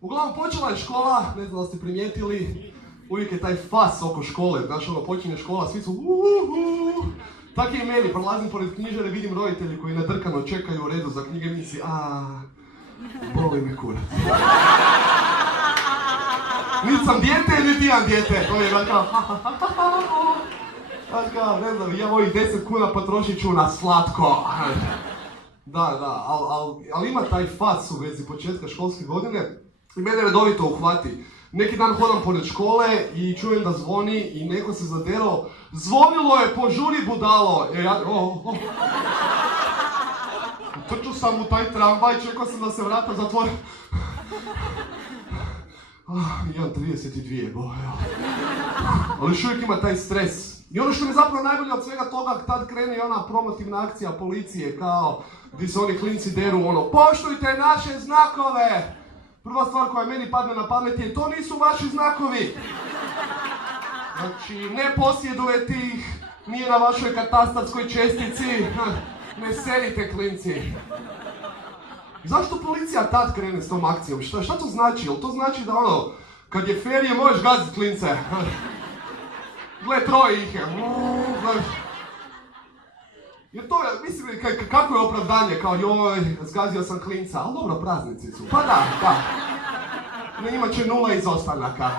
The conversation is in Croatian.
Uglavnom, počela je škola, ne znam da ste primijetili, uvijek je taj fas oko škole, znaš, ono, počinje škola, svi su Tako je i meni, prolazim pored knjižare, vidim roditelji koji nadrkano čekaju u redu za knjige, misli, boli me kurac. Niti sam dijete, niti imam dijete, to je kao, ne znam, ja ovih 10 kuna potrošit ću na slatko. Da, ali ima taj fas u vezi početka školske godine i mene redovito uhvati. Neki dan hodam pored škole i čujem da zvoni i neko se zaderao. Zvonilo je, požuri budalo! Trču sam u taj tramvaj, čekao sam da se vrata zatvore. Imam 32, ali još uvijek ima taj stres. I ono što mi zapravo najbolje od svega toga, tad krene i ona promotivna akcija policije, kao gdje se oni klinci deru, poštujte naše znakove! Prva stvar koja meni padne na pamet je, to nisu vaši znakovi! Znači, ne posjedujete ih, nije na vašoj katastarskoj čestici, ne serite klinci. Zašto policija tad krene s tom akcijom? Šta to znači? Jel to znači da kad je ferije možeš gaziti klince? Gle, troje ih je. Jer to je, mislim, kako je opravdanje, kao joj, zgazio sam klinca, ali dobro, praznici su. Pa da. Na njima će 0 izostanaka.